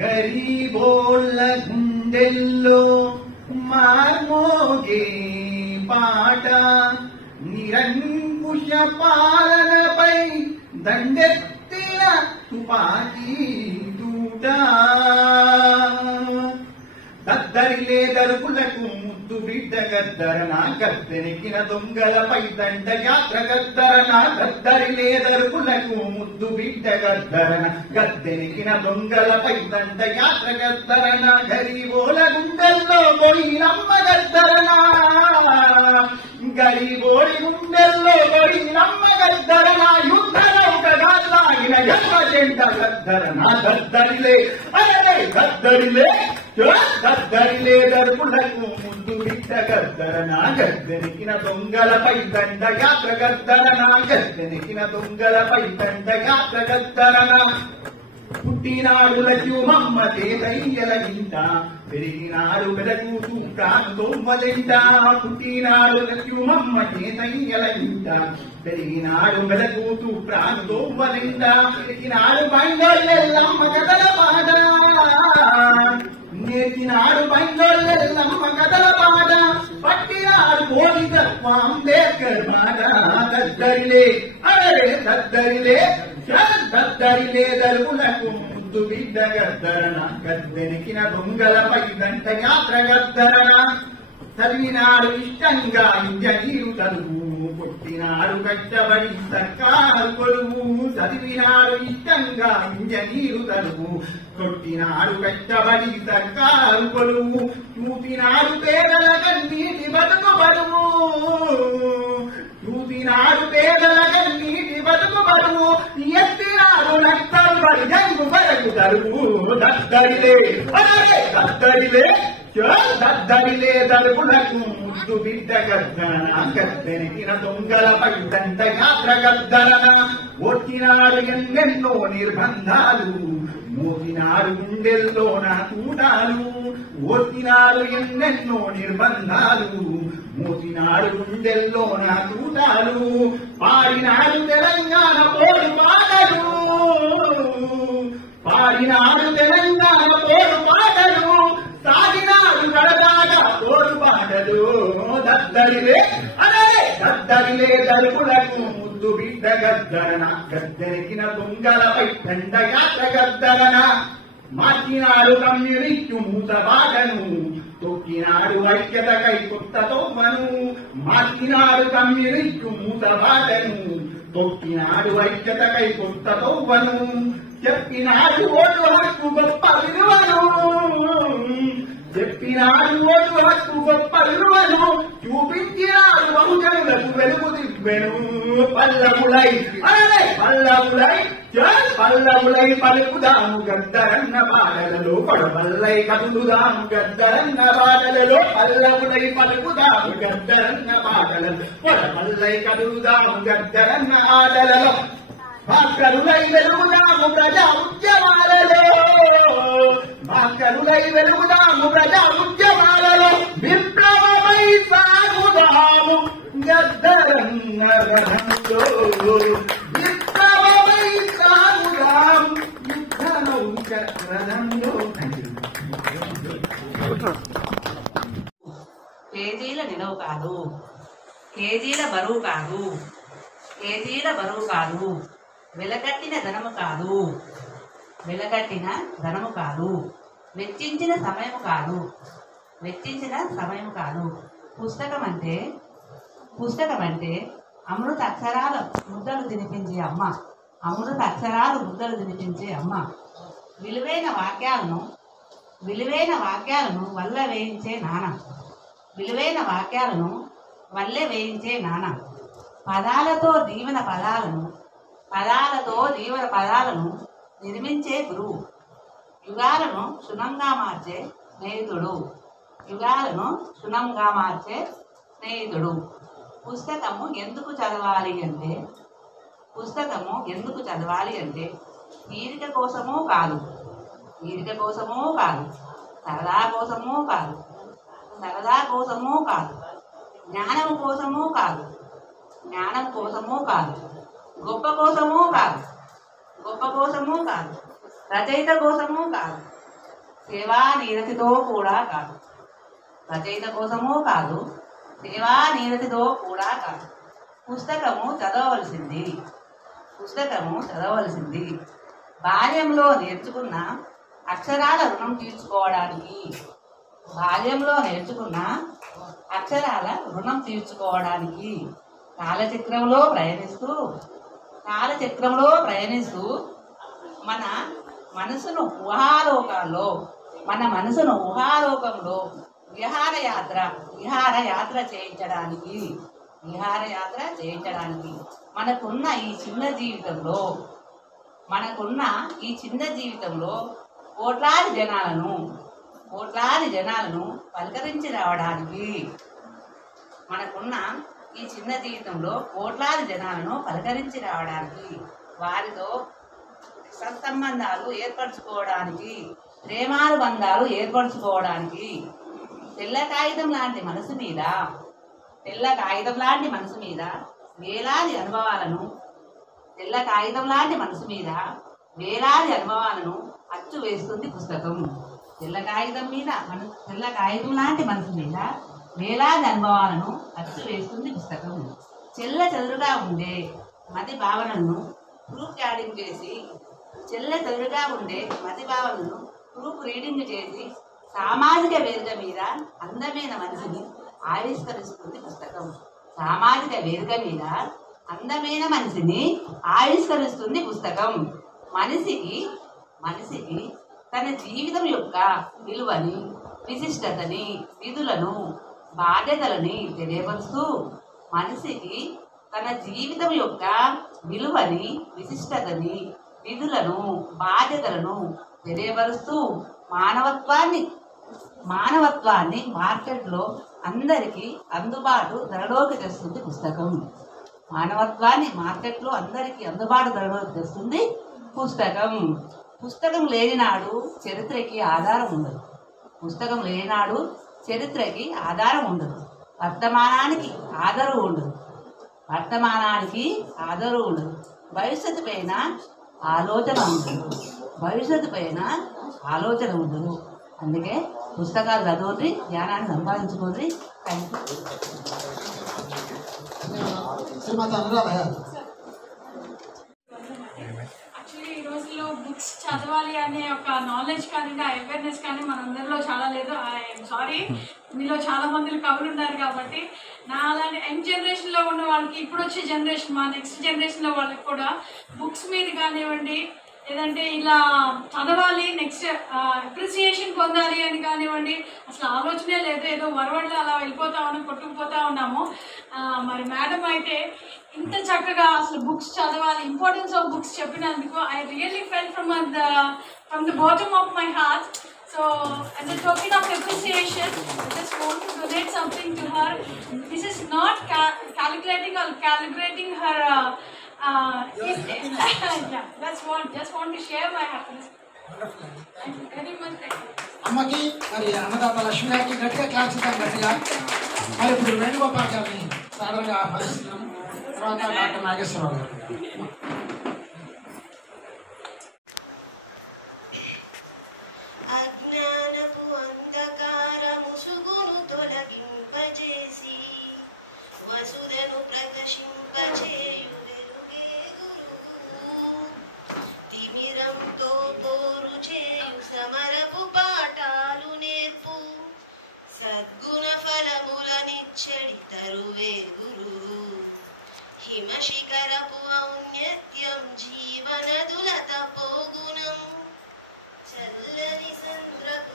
గరీబోళ్ళ గుండెల్లో మార్మోగే పాట నిరంకుశ పాలనపై దండెత్తిన తుపాకీ దూట దద్దరిలే దరుకులకు ముద్దు బిడ్డ గద్దరన గద్దెనికిన దొంగలపై దండయాత్ర గద్దరన దద్దరిలే దరుకులకు ముద్దు బిడ్డ గద్దరన గద్దెనికిన దొంగలపై దండయాత్ర గద్దరన గరీబోల గుండెల్లో బొడిలమ్మ గద్దరన గరీబోడి గుండెల్లో బొడిలమ్మ గద్దరన యుద్ధనౌకగా సాగిన జన్మజెండ గద్దరన గద్దరిలే అరే గద్దరిలే గద్దరిలే దరుకులకు ముద్దు బిడ్డ గద్దరన గద్దెనికిన దొంగలపై దండయాత్ర గద్దరన గద్దెనికిన దొంగలపై దండయాత్ర గద్దరన పుట్టినాడు లక్ష్మమ్మ తేదయ్యల ఇంట పెరిగినాడు పెదకూతు ప్రాణు దొమ్మలింట పుట్టినాడు లక్ష్మమ్మ తేదయ్యల ఇంట పెరిగినాడు పెదకూతు ప్రాణు దొమ్మలింట పెరిగినాడు బంగాళ్ళెల్లమ్మ కథల పాట నేర్చినాడు బంగాళ్ళెల్లమ్మ కథల పాట పట్టినాడు కోడి తత్వ అంబేద్కర్ మాట గద్దరిలే అరే గద్దరిలే గద్దరిలే దరుకులకు ముద్దు బిడ్డ గద్దరన గద్దెనికిన దొంగలపై దండయాత్ర గద్దరన చదివినాడు ఇష్టంగా ఇంజనీరు చదువు కొట్టినాడు కష్టపడి సర్కారు కొలువు చదివినాడు ఇష్టంగా ఇంజనీరు చదువు కొట్టినాడు కష్టపడి సర్కారు కొలువు చూపినాడు పేదల కన్నీటి బతుకు బరువు చూపినాడు పేదల కన్నీటి బతుకు బరువు ఎత్తినాడు నష్టం పడి జంగు బరకు తరువు దద్దరిలే దద్దరిలే దద్దరిలే దరుకులకు ముద్దు బిడ్డ గద్దరన గద్దెనికిన దొంగలపై దండయాత్ర గద్దరన ఒట్టినాడు ఎన్నెన్నో నిర్బంధాలు మోగినాడు గుండెల్లోన తూటాలు ఒట్టినాడు ఎన్నెన్నో నిర్బంధాలు మోగినాడు గుండెల్లోన తూటాలు పాడినాడు తెలంగాణ పోరు పాటలు పాడినాడు తెలంగాణ పోరు పాటలు సాగినాడు గడదాగా పోరు పాటలు దద్దరిలే అరే దద్దరిలే దరుకులకు ముద్దు బిడ్డ గద్దరన గద్దెనికిన దొంగలపై దండయాత్ర గద్దరన మార్చినాడు కమ్యూనిస్టు మూతబాటను తొక్కినాడు ఐక్యతకై కొత్త తోమను మార్చినాడు కమ్యూనిస్టు మూతబాటను తొక్కినాడు ఐక్యతకై కొత్త తోమను చెప్పినాడు ఓటు హక్కు గొప్ప విలువను చెప్పినాడు ఓటు హక్కు గొప్ప విలువను చూపించినాడు బహుజనులకు వెలుగు దివ్వెను పల్లవులై అరే పల్లవులై పల్లవులై పలుకుదాము గద్దరన్న పాటలలో పడవల్లై కదులుదాము గద్దరన్న పాటలలో పల్లవులై పలుకుదాము గద్దరన్న పాటలలో పడవల్లై కదులుదాము గద్దరన్న ఆటలలో భాస్కరులై వెలుగుదాము ప్రజా ఉద్యమాలలో భాస్కరులై వెలుగుదాము ప్రజా ఉద్యమాలలో విప్లవమై సాగుదాము గద్దరన్న రణంలో విప్లవమై సాగుదాము యుద్ధనౌక రణంలో. కేజీల నిలవు కాదు, కేజీల బరువు కాదు, కేజీల బరువు కాదు, వెలకట్టిన ధనము కాదు, వెలకట్టిన ధనము కాదు, వెచ్చించిన సమయం కాదు, వెచ్చించిన సమయం కాదు. పుస్తకం అంటే అమృత అక్షరాల ముద్దలు తినిపించే అమ్మ, అమృత అక్షరాలు ముద్దలు తినిపించే అమ్మ. విలువైన వాక్యాలను వల్ల వేయించే నాన్న, విలువైన వాక్యాలను వల్లే వేయించే నాన్న. పదాలతో దీవెన పదాలను నిర్మించే గురువు. యుగాలను క్షుణంగా మార్చే స్నేహితుడు, యుగాలను క్షుణంగా మార్చే స్నేహితుడు. పుస్తకము ఎందుకు చదవాలి అంటే తీరిక కోసమూ కాదు, సరదా కోసమూ కాదు, జ్ఞానం కోసమూ కాదు, గొప్ప కోసమూ కాదు, రచయిత కోసమూ కాదు, సేవా నీరతితో కూడా కాదు, రచయిత కోసమూ కాదు, సేవా నీరతితో కూడా కాదు. పుస్తకము చదవవలసింది, పుస్తకము చదవవలసింది. బాల్యంలో నేర్చుకున్న అక్షరాల రుణం తీర్చుకోవడానికి, బాల్యంలో నేర్చుకున్న అక్షరాల రుణం తీర్చుకోవడానికి కాలచక్రంలో ప్రయాణిస్తూ మన మనసును ఊహాలోకంలో విహారయాత్ర చేయించడానికి మనకున్న ఈ చిన్న జీవితంలో కోట్లాది జనాలను పలకరించి రావడానికి, వారితో సత్సంబంధాలు ఏర్పరచుకోవడానికి, ప్రేమానుబంధాలు ఏర్పరచుకోవడానికి తెల్ల కాగితం లాంటి మనసు మీద వేలాది అనుభవాలను అచ్చు వేస్తుంది పుస్తకం. తెల్ల కాగితం లాంటి మనసు మీద వేలాది అనుభవాలను అచ్చు వేస్తుంది పుస్తకం. చెల్ల చెదురుగా ఉండే మతి భావనలను ప్రూఫ్ రీడింగ్ చేసి సామాజిక వేదిక మీద అందమైన మనిషిని ఆవిష్కరిస్తుంది పుస్తకం. మనిషికి తన జీవితం యొక్క విలువని, విశిష్టతని, విధులను, బాధ్యతలని తెలియపరుస్తూ, మానవత్వాన్ని మార్కెట్లో అందరికీ అందుబాటు ధరలోకి తెస్తుంది పుస్తకం. పుస్తకం లేనినాడు చరిత్రకి ఆధారం ఉండదు. వర్తమానానికి ఆధారం ఉండదు. భవిష్యత్తు పైన ఆలోచన ఉండదు. అందుకే పుస్తకాలు చదవండి, జ్ఞానాన్ని సంపాదించుకోండి. యాక్చువల్లీ ఈ రోజుల్లో బుక్స్ చదవాలి అనే ఒక నాలెడ్జ్ కానీ అవేర్నెస్ కానీ మనందరిలో చాలా లేదు. ఐఎమ్ సారీ, మీలో చాలా మంది కవులు ఉన్నారు కాబట్టి నా అలాంటి యంగ్ జనరేషన్లో ఉన్న వాళ్ళకి, ఇప్పుడు వచ్చే జనరేషన్, మా నెక్స్ట్ జనరేషన్లో వాళ్ళకి కూడా బుక్స్ మీద కానివ్వండి, లేదంటే ఇలా చదవాలి, నెక్స్ట్ అప్రిసియేషన్ పొందాలి అని కానివ్వండి, అసలు ఆలోచనే లేదు. ఏదో వరవడిలో అలా కొట్టుకుపోతా ఉన్నాము. మరి మేడం అయితే ఇంత చక్కగా అసలు బుక్స్ చదవాలి, ఇంపార్టెన్స్ ఆఫ్ బుక్స్ చెప్పినందుకు I really fell from the bottom of my heart. So, as a token of appreciation, I just want to donate something to her. This is not calculating or calibrating her. Yeah, just want to share my happiness. Thank you very much. అమ్మకి మరి అన్నదాత లక్ష్మీకి గట్టిగా class ఇద్దాం. గట్టిగా మరి ఇప్పుడు వేణుగోపాల్ గారిని సాధారణంగా ఆహ్వానిస్తున్నాం. తర్వాత డాక్టర్ నాగేశ్వరరావు గారు. అజ్ఞానపు అంధకార ముసుగును తొలగింపజేసి వసుధను ప్రకాశింపచేయు వెలుగే గురువు. తిమిరంతో పోరు చేయు సమరపు పాఠాలు నేర్పు సద్గుణ ఫలములనిచ్చడి తరువే గురువు. హిమశిఖరపు ఔన్నత్యం జీవనదుల తపోగుణం చల్లని సంద్రపు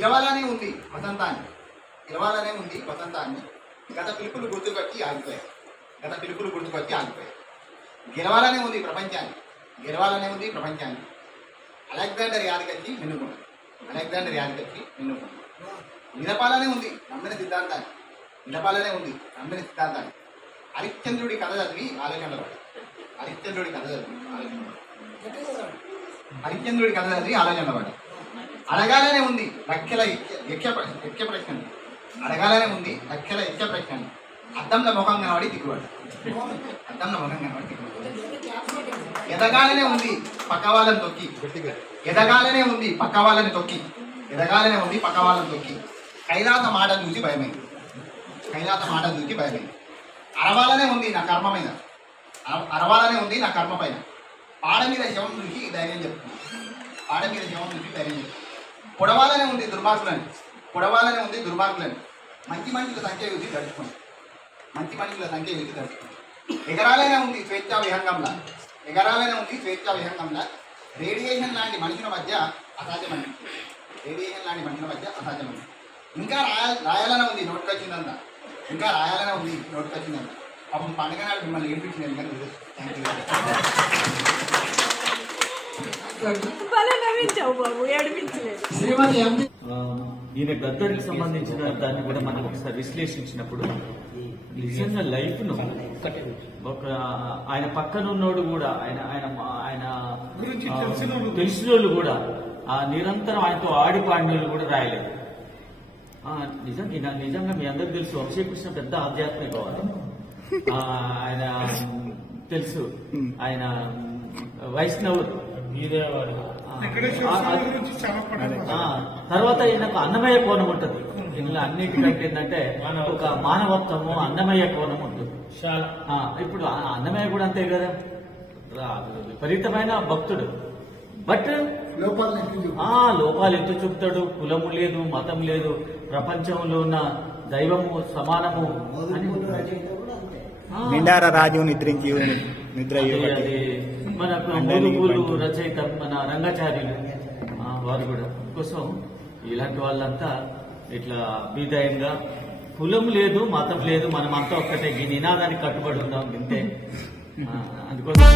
పిలవాలనే ఉంది వసంతాన్ని, పిలవాలనే ఉంది వసంతాన్ని. గత పిలుపులు గుర్తుకొచ్చి ఆగిపోయాయి, గత పిలుపులు గుర్తుకొచ్చి ఆగిపోయాయి. గెలవాలనే ఉంది ప్రపంచాన్ని, గెలవాలనే ఉంది ప్రపంచాన్ని. Alexander యాదగచ్చి నిన్నుకున్నాడు, Alexander యాదగచ్చి నిన్నుకున్నాడు. నిలపాలనే ఉంది నమ్మిన సిద్ధాంతాన్ని, నిలపాలనే ఉంది నమ్మిన సిద్ధాంతాన్ని. హరిశ్చంద్రుడి కథ చదివి ఆలోచనలు పడి, హరిశ్చంద్రుడి కథ చదివి ఆలోచనలు పడి, హరిశ్చంద్రుడి కథ చదివి ఆలోచనలు పడి. అడగాలనే ఉంది లక్షల యక్ష ప్రశ్నలు, అడగాలనే ఉంది లక్షల యక్ష ప్రశ్నలు. అద్దంలో ముఖం కనబడి దిగుబడి, అద్దంలో ముఖం కనబడి దిగుబడి. ఎదగాలనే ఉంది పక్క వాళ్ళని తొక్కి, ఎదగాలనే ఉంది పక్క వాళ్ళని తొక్కి, ఎదగాలనే ఉంది పక్క వాళ్ళని తొక్కి. కైలాస మాట చూసి భయమైంది, కైలాస మాట చూసి భయమైంది. అరవాలనే ఉంది నా కర్మ మీద, అరవాలనే ఉంది నా కర్మ పైన. పాడ మీద శవం చూసి ధైర్యం చెప్తుంది, పాడ మీద శవం చూసి ధైర్యం చెప్తుంది. పొడవాలనే ఉంది దుర్మార్గులని, పొడవాలనే ఉంది దుర్మార్గులని. మంచి మనుషుల సంఖ్య చూసి దడుచుకోండి, మంచి మనుషుల సంఖ్య చూసి దడుచుకోండి. ఎగరాలనే ఉంది స్వేచ్ఛా విహంగంలా, ఎగరాలనే ఉంది స్వేచ్ఛా విహంగంలా. రేడియేషన్ లాంటి మనుషుల మధ్య అసాధ్యమండి, రేడియేషన్ లాంటి మనుషుల మధ్య అసాధ్యమండి. ఇంకా రాయాలనే ఉంది నోటుకొచ్చిందంతా, ఇంకా రాయాలనే ఉంది నోటుకొచ్చిందంతా. పాపం పండుగ నాడు మిమ్మల్ని ఏడిపించింది ఎందుకంటే థ్యాంక్ యూ. శ్రీమతి ఎండి ఈయన గద్దరికి సంబంధించిన దాన్ని కూడా మనం ఒకసారి విశ్లేషించినప్పుడు నిజంగా లైఫ్ ను ఒక ఆయన పక్కన ఉన్నోడు కూడా ఆయన ఆయన ఆయన తెలిసిన వాళ్ళు కూడా ఆ నిరంతరం ఆయనతో ఆడి పాడిన వాళ్ళు కూడా రాయలేదు. నిజంగా మీ అందరికి తెలుసు వంశీకృష్ణ పెద్ద ఆధ్యాత్మికవాది. ఆయన తెలుసు, ఆయన వైష్ణవుడు. తర్వాత ఈయనకు అన్నమయ్య కోణం ఉంటుంది. ఇందులో అన్నిటికంటే ఏంటంటే ఒక మానవత్వము అన్నమయ్య కోణం ఉంటుంది. ఇప్పుడు అన్నమయ్య కూడా అంతే కదా, విపరీతమైన భక్తుడు. బట్ లోపాలు ఎత్తు చూపుతాడు. కులము లేదు, మతం లేదు, ప్రపంచంలో ఉన్న దైవము సమానము అని. నిండార రాజు నిద్రించి నిద్ర మనకు మూలుగులు రచయిత మన రంగాచార్యులు వారు కూడా కోసం ఇలాంటి వాళ్ళంతా ఇట్లా అభ్యుదయంగా కులం లేదు, మతం లేదు, మనమంతా ఒక్కటే ఈ నినాదానికి కట్టుబడి ఉన్నాం. ఇంతే. అందుకోసం